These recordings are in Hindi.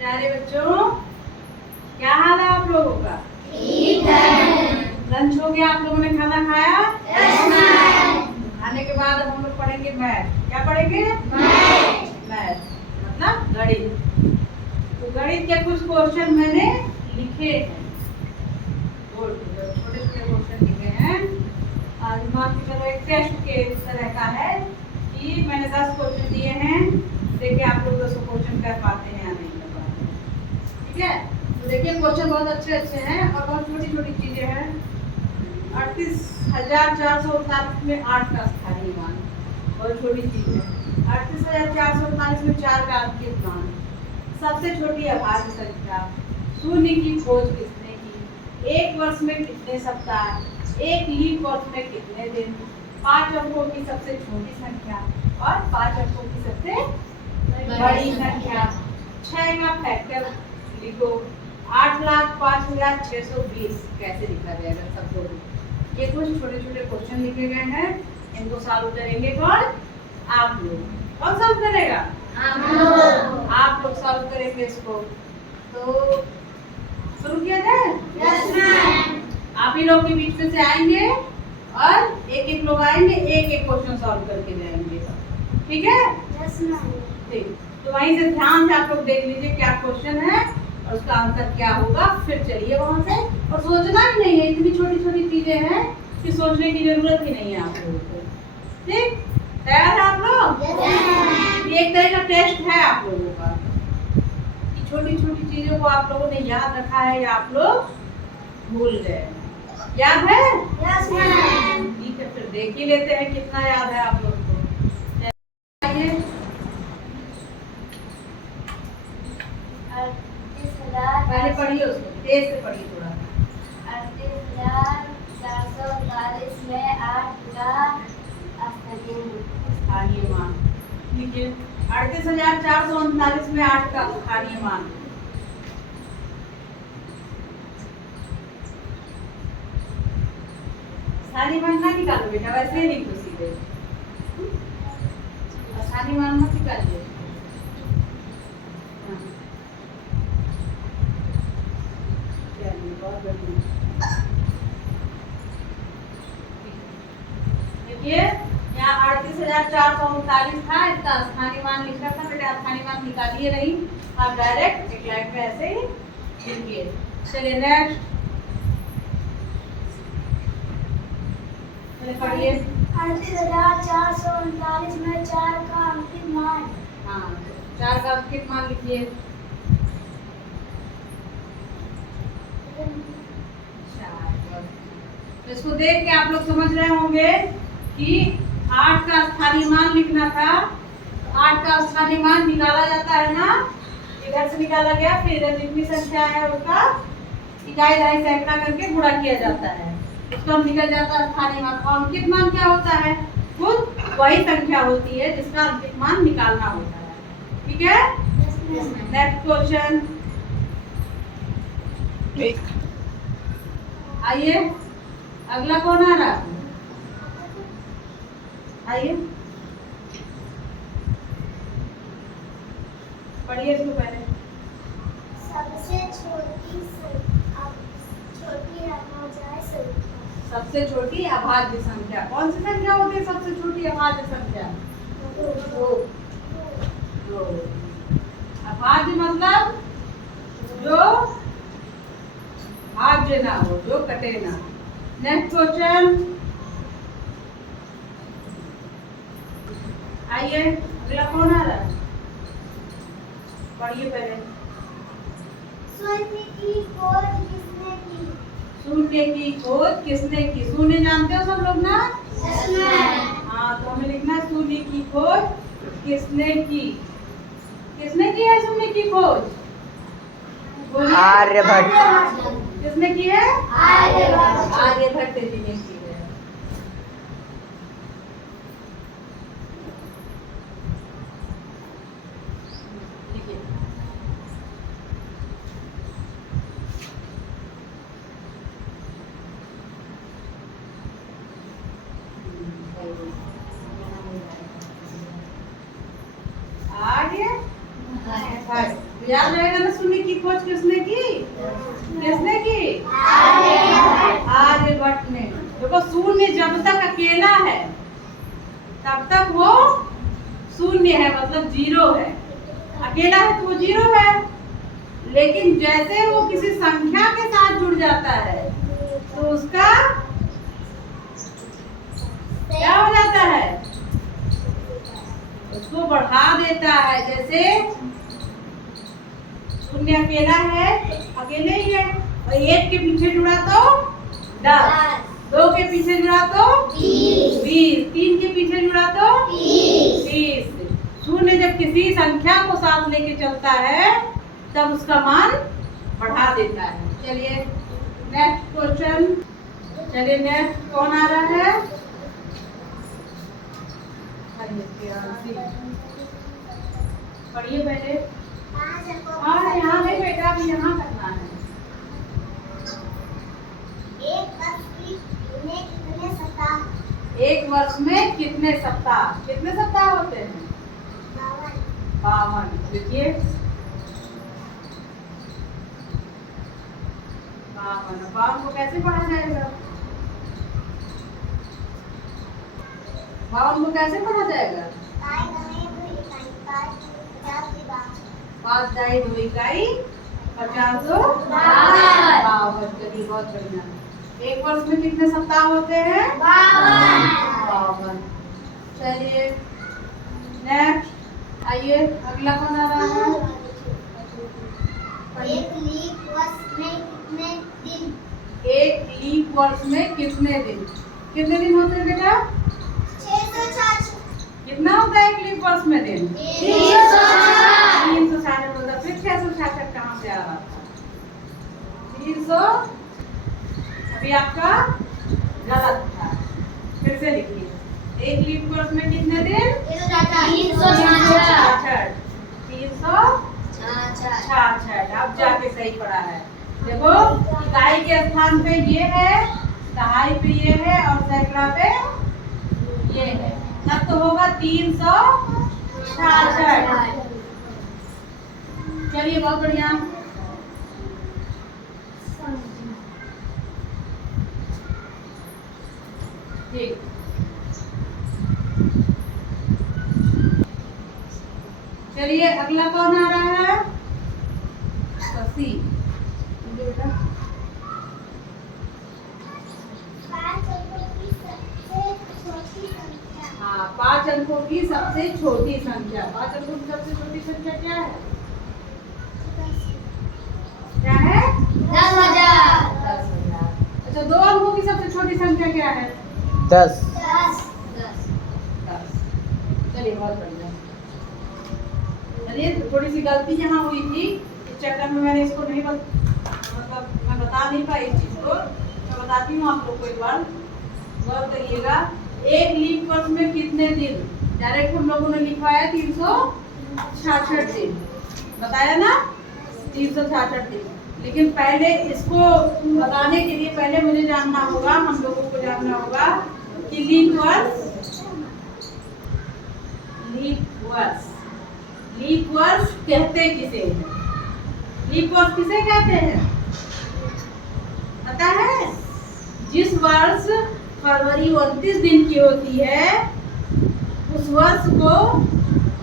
प्यारे बच्चों, क्या हाल है आप लोगों का? ठीक है। लंच हो गया? आप लोगों ने खाना खाया? Yes ma'am. खाने के बाद हम लोग पढ़ेंगे मैथ। क्या पढ़ेंगे? मैथ मतलब गणित। तो गणित के कुछ क्वेश्चन मैंने लिखे हैं, छोटे छोटे क्वेश्चन लिखे हैं। आज मान के चलो एक टेस्ट के तरह का है कि मैंने 10 क्वेश्चन दिए हैं, देखिए आप लोग 10 क्वेश्चन कर पाते हैं या नहीं कर पाते हैं। ठीक है, तो देखिए क्वेश्चन बहुत अच्छे अच्छे हैं और बहुत छोटी छोटी चीजें हैं। 38,439 में 8 का स्थानीय मान, बहुत छोटी चीज है। 38,439 में 4 का अंकित मान, सबसे छोटी अभाज्य संख्या, शून्य की खोज किसने की, एक वर्ष में कितने सप्ताह, एक लीप वर्ष में कितने दिन, 5 अंकों की सबसे छोटी संख्या और 5 अंकों की सबसे बड़ी संख्या, 6 का फैक्टर लिखो, 8,05,620 कैसे लिखा जाएगा सबको। ये कुछ छोटे छोटे क्वेश्चन लिखे गए हैं, इनको सॉल्व करेंगे कौन? आप लोग। कौन सॉल्व करेगा? आप लोग सॉल्व करेंगे इसको। तो शुरू किया जाए? Yes ma'am. आप ही लोग के बीच में से आएंगे और एक एक लोग आएंगे, एक एक क्वेश्चन सॉल्व करके जाएंगे। ठीक है? Yes ma'am. ठीक, तो वहीं से ध्यान से आप लोग देख लीजिए क्या क्वेश्चन है और उसका आंसर क्या होगा, फिर चलिए वहां से। और सोचना ही नहीं है, इतनी छोटी छोटी चीजें हैं कि सोचने की जरूरत ही नहीं है आप लोगों को। ठीक, तैयार है आप लोग? ये एक तरह का टेस्ट है आप लोगों का कि छोटी छोटी चीजों को आप लोगों ने याद रखा है या आप लोग भूल गए। याद है? Yes ma'am. ठीक है, फिर देख ही लेते हैं कितना याद है आप लोग को। आइए, 38,000 पहले पढ़िए उसको, तेज से पढ़िए थोड़ा। 38,439 में 8 का स्थानीय मान लिखिए। 38,439 में 8 का स्थानीय मान। स्थानीय मान ना निकालो बेटा, वैसे ही लिखो सीधे। स्थानीय मान मत निकालिए। हाँ। चलिए, बहुत बढ़िया। देखिए यहाँ 38,439 था, इसका स्थानीय मान लिखा था बेटा। स्थानीय मान निकालिए नहीं, आप डायरेक्ट एक लाइन में ऐसे ही लिखिए। चलिए नेक्स्ट, चलिए पढ़िए। 38,439 में 4 का अंकित मान। हाँ, 4 का अंकित मान लिखिए। तो इसको देख के आप लोग समझ रहे होंगे कि 8 का स्थानीय मान लिखना था। 8 का स्थानीय मान निकाला जाता है ना, इधर से निकाला गया, फिर इधर जितनी संख्या है उसका इकाई दहाई सैकड़ा करके गुणा किया जाता है, उसका निकल जाता है स्थानीय मान। और अंकित मान क्या होता है? खुद वही संख्या होती है जिसका अंकित मान निकालना होता है। ठीक है? नेक्स्ट क्वेश्चन, आइए अगला कौन आ रहा है? आइए पढ़िए इसको पहले। सबसे छोटी सबसे छोटी अभाज्य संख्या कौन सी संख्या होती है? सबसे छोटी अभाज्य संख्या दो। अभाज्य मतलब जो भाज्य ना हो, जो कटे ना। नेक्स्ट क्वेश्चन, आइए अगला कौन आ रहा है? पढ़िए पहले। शून्य की खोज किसने की? शून्य की खोज किसने की? शून्य जानते हो सब लोग ना? Yes ma'am. हाँ, तो हमें लिखना है शून्य की खोज किसने की। किसने की है शून्य की खोज? आर्यभट्ट। किसने की है? आर्यभट्ट। आर्यभट्ट जी ने की है। याद रहेगा ना, शून्य की खोज किसने की? किसने की? आर्यभट्ट ने। देखो शून्य जब तक अकेला है तब तक वो शून्य है, मतलब जीरो है। अकेला है तो वो जीरो है, लेकिन जैसे वो किसी संख्या के साथ जुड़ जाता है तो उसका क्या हो जाता है? उसको बढ़ा देता है। जैसे शून्य अकेला है, अकेले ही है, और एक के पीछे जुड़ा तो 10, 2 के पीछे जुड़ा तो 20, 3 के पीछे जुड़ा तो 30। शून्य जब किसी संख्या को साथ लेके चलता है तब उसका मान बढ़ा देता है। चलिए नेक्स्ट क्वेश्चन। चलिए नेक्स्ट कौन आ रहा है? पढ़िए पहले। हाँ यहाँ नहीं बेटा, अभी यहाँ करना है। एक वर्ष में कितने सप्ताह? कितने सप्ताह होते हैं? 52। देखिए 52 को कैसे पढ़ा जाएगा? 52 को कैसे पढ़ा जाएगा? 5 दाई 2 इकाई 50 52। चलिए बहुत बढ़िया। एक वर्ष में कितने सप्ताह होते हैं? 52। चलिए नेक्स्ट आइए, अगला कौन आ रहा है? एक लीप वर्ष में कितने दिन? एक लीप वर्ष में कितने दिन? कितने दिन होते हैं बेटा? 666। कितना होता है एक लीप वर्ष में दिन? 366 होता है। फिर 666 कहाँ से आ रहा था? 300। अभी आपका गलत था, फिर से लिखिए। एक लीप वर्ष में कितने दिन? 366। 366। अब जाके सही पड़ा है। देखो इकाई के स्थान पे ये है, दहाई पे ये है, और सैकड़ा पे ये है, तब तो होगा 366। चलिए बहुत बढ़िया। ठीक। चलिए अगला कौन आ रहा है? शशि। बेटा 5 अंकों की सबसे छोटी संख्या। 5 अंकों की सबसे छोटी संख्या क्या है? क्या है? 10,000। अच्छा 2 अंकों की सबसे छोटी संख्या क्या है? 10। चलिए बहुत बढ़िया। चलिए थोड़ी सी गलती यहाँ हुई थी, इस चक्कर में मैंने इसको नहीं मतलब मैं बता नहीं पाई इस चीज को। मैं बताती हूँ आप लोग को, एक बार गौर करिएगा। एक लीप वर्ष में कितने दिन? डायरेक्ट हम लोगों ने लिखवाया 366 दिन, बताया ना 366 दिन। लेकिन पहले इसको बताने के लिए पहले मुझे जानना होगा, हम लोगों को जानना होगा कि लीप वर्ष कहते किसे हैं? लीप वर्ष किसे कहते हैं पता है? जिस वर्ष फरवरी 29 दिन की होती है उस वर्ष को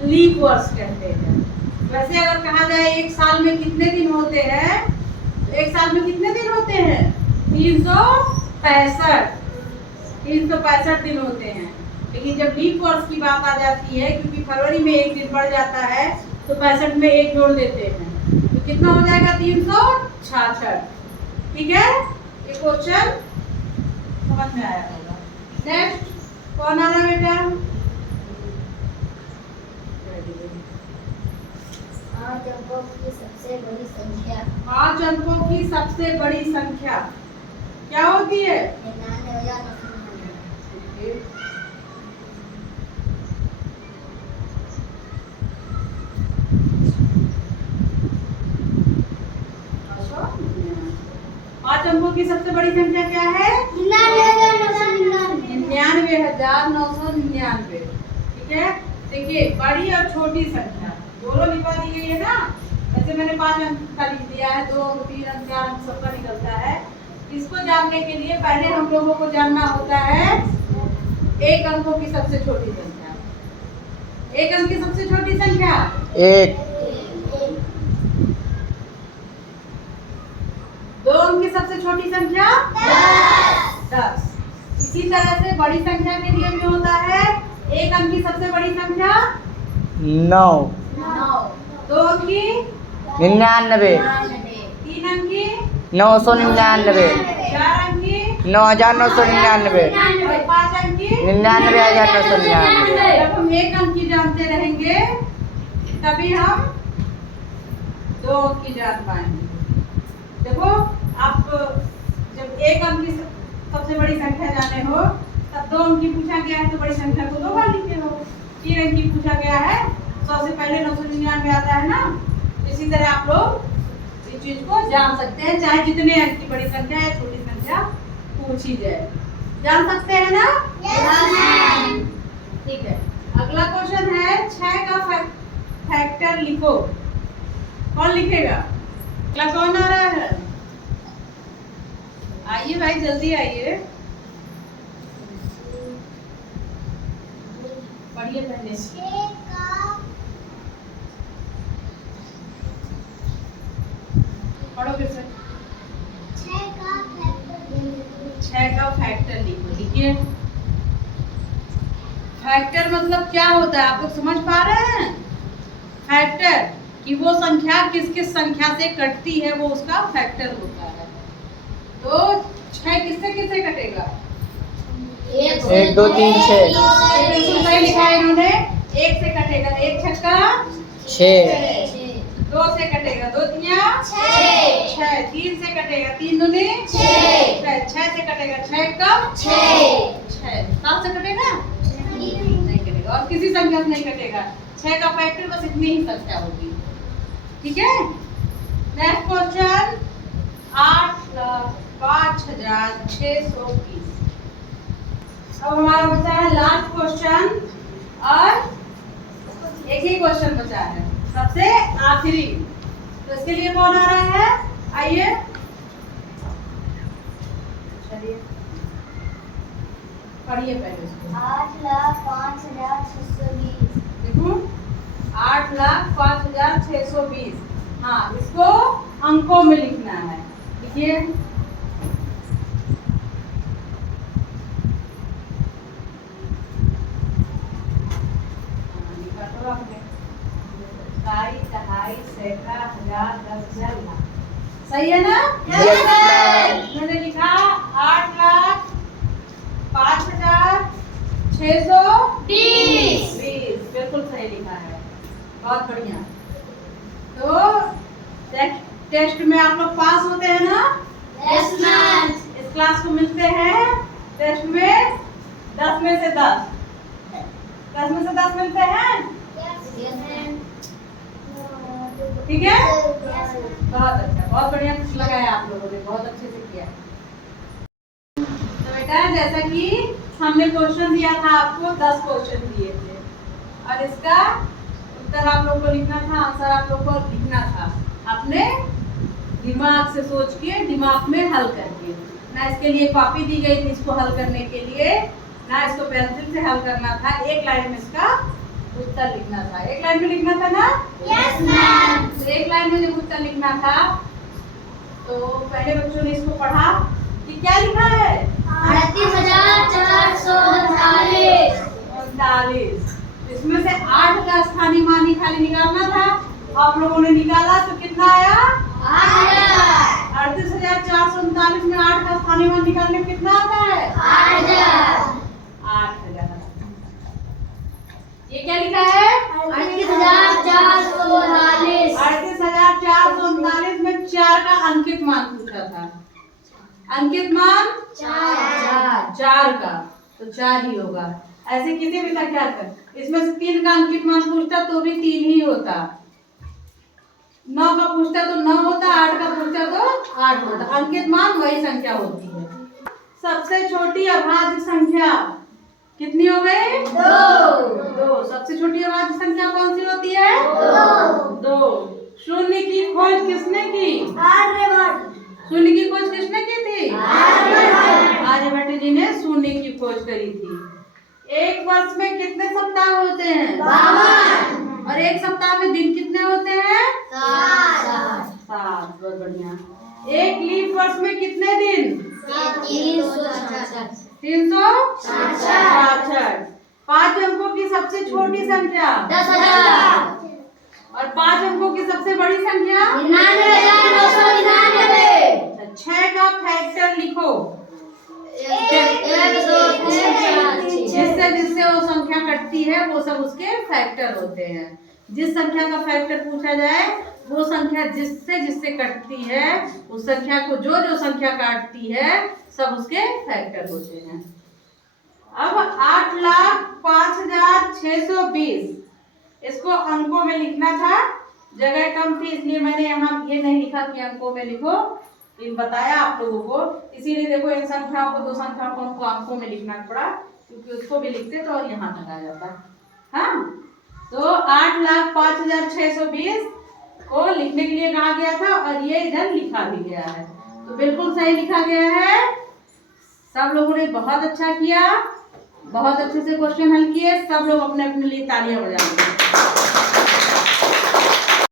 लीप वर्ष कहते हैं। वैसे अगर कहा जाए एक साल में कितने दिन होते हैं, एक साल में कितने दिन होते हैं? 365 दिन होते हैं। लेकिन जब लीप वर्ष की बात आ जाती है, क्योंकि फरवरी में एक दिन बढ़ जाता है तो 65 में एक जोड़ देते हैं, तो कितना हो जाएगा? 366। ठीक है, ये क्वेश्चन समझ में आया होगा। नेक्स्ट कौन आ रहा है बेटा? 5 अंकों की सबसे बड़ी संख्या। 5 अंकों की सबसे बड़ी संख्या क्या होती है? 99,999। 5 अंकों की सबसे बड़ी संख्या क्या है? 99,999। ठीक है, देखिए बड़ी और छोटी संख्या दोनों लिखवा दी गई है ना। वैसे मैंने 5 अंक का लिख दिया है, 2 अंक 3 अंक 4 अंक सबका निकलता है। इसको जानने के लिए पहले हम लोगों को जानना होता है 1 अंकों की सबसे छोटी संख्या। 1 अंक की सबसे छोटी संख्या 1, 2 अंक की सबसे छोटी संख्या 10। इसी तरह से बड़ी संख्या के लिए भी होता है 1 अंक की सबसे बड़ी संख्या 9, 2 अंक की 99, 3 अंक की 999, 4 अंक की 9999, और 5 अंक की 99,999। जब हम 1 अंक की जानते रहेंगे तभी हम 2 अंक की जान पाएंगे। देखो आप जब 1 अंक की सबसे बड़ी संख्या जाने हो तब 2 अंक की पूछा गया है तो बड़ी संख्या को 2 बार लिखे हो। 3 अंक की पूछा गया है 100 से पहले 999 आता है ना। इसी तरह आप लोग इस चीज को जान सकते हैं, चाहे जितने अंक की बड़ी संख्या या छोटी संख्या पूछी जाए। जान सकते हैं ना? ठीक है। अगला क्वेश्चन है 6 का फैक्टर लिखो। कौन लिखेगा? अगला कौन आ रहा है? आइए भाई जल्दी आइए, पढ़िए पहले। 6 का फैक्टर लिखो। लिखिए। फैक्टर मतलब क्या होता है, आप लोग समझ पा रहे हैं? फैक्टर कि वो संख्या किस किस संख्या से कटती है वो उसका फैक्टर होता है। तो 6 किससे किससे कटेगा? 1, 2, 3, 6, बिल्कुल सही लिखा है इन्होंने। 1 से कटेगा 1 छक्का 6, 2 से कटेगा 2 तिया 6, 3 से कटेगा 3 दूनी 6 से कटेगा 6 कम 6, 7 से कटेगा नहीं कटेगा, और किसी संख्या से नहीं कटेगा। 6 का फैक्टर बस इतनी ही संख्या होगी। ठीक है। Next question 8,05,620। अब हमारा बचा है लास्ट क्वेश्चन और एक ही क्वेश्चन बचा है सबसे आखिरी। तो इसके लिए कौन आ रहा है? आइए चलिए पढ़िए पहले इसको। 8,05,620। देखो 8,05,620। हाँ, इसको अंकों में लिखना है। लिखिए। लिखा तो आपने 2, 2.5, सैकड़ा, 1000, 10,000, लाख। सही है ना? Yes, ma'am. मैंने लिखा 8,05,620। बिल्कुल सही लिखा है, बहुत बढ़िया। तो टेस्ट में आप लोग पास होते हैं ना? Yes, ma'am. इस क्लास को मिलते हैं टेस्ट में 10 में से 10। 10 में से 10 मिलते हैं। Yes, ma'am. ठीक है, Yes, ma'am. बहुत अच्छा, बहुत बढ़िया कुछ लगाया आप लोगों ने, बहुत अच्छे से किया। तो बेटा जैसा कि हमने क्वेश्चन दिया था आपको, 10 क्वेश्चन दिए थे और इसका उत्तर आप लोग को लिखना था, आंसर आप लोग को लिखना था अपने दिमाग से सोच के, दिमाग में हल करके। ना इसके लिए कॉपी दी गई थी इसको हल करने के लिए, ना इसको पेंसिल से हल करना था। एक लाइन में इसका उत्तर लिखना था। एक लाइन में लिखना था ना? Yes, ma'am. तो एक लाइन में जब उत्तर लिखना था तो पहले बच्चों ने इसको पढ़ा कि क्या लिखा है? 38,439। इसमें से 8 का स्थानीय मान ही खाली निकालना था। आप लोगों ने निकाला तो कितना आया? 38,439 में 8 का स्थानीय मान निकालने में कितना आता है? 8,000। ये क्या लिखा है? 38,439। 38,439 में 4 का अंकित मान पूछा था। अंकित मान 4 का, तो 4 ही होगा। ऐसे किसी भी संख्या का इसमें से 3 का अंकित मान पूछता तो भी 3 ही होता। 9 का पूछता तो 9 होता, 8 का पूछता तो 8 होता। अंकित मान वही संख्या होती है। सबसे छोटी अभाज्य संख्या कितनी हो गई? 2। सबसे छोटी अभाज्य संख्या कौन सी होती है? 2। शून्य की खोज किसने की? आर्यभट्ट। शून्य की खोज किसने की थी? आर्यभट्ट जी ने शून्य की खोज करी थी। एक वर्ष में कितने सप्ताह होते हैं? 52। और एक सप्ताह में दिन कितने होते हैं? 7। 7। बहुत बढ़िया। एक लीप वर्ष में कितने दिन? 366। 366। 5 अंकों की सबसे छोटी संख्या? 10,000। और 5 अंकों की सबसे बड़ी संख्या? 99,999। 6 का फैक्टर लिखो। 1, 2, 3, 4, 5। जिससे जिससे वो संख्या कटती है वो सब उसके फैक्टर होते हैं। जिस संख्या का फैक्टर पूछा जाए वो संख्या जिससे जिससे कटती है उस संख्या को जो जो संख्या काटती है सब उसके फैक्टर होते हैं। अब 8,05,620 इसको अंकों में लिखना था, जगह कम थी इसलिए मैंने यहाँ ये नहीं लिखा कि अंकों में लिखो, इन बताया आप लोगों को। इसीलिए देखो इन संख्याओं को, 2 संख्याओं को हमको अंकों में लिखना पड़ा, क्योंकि उसको भी लिखते तो और यहाँ तक आ जाता। हाँ, तो 8,05,620 को लिखने के लिए कहा गया था और ये इधर लिखा भी गया है, तो बिल्कुल सही लिखा गया है। सब लोगों ने बहुत अच्छा किया, बहुत अच्छे से क्वेश्चन हल किए। सब लोग अपने अपने लिए तालियां बजाएंगे।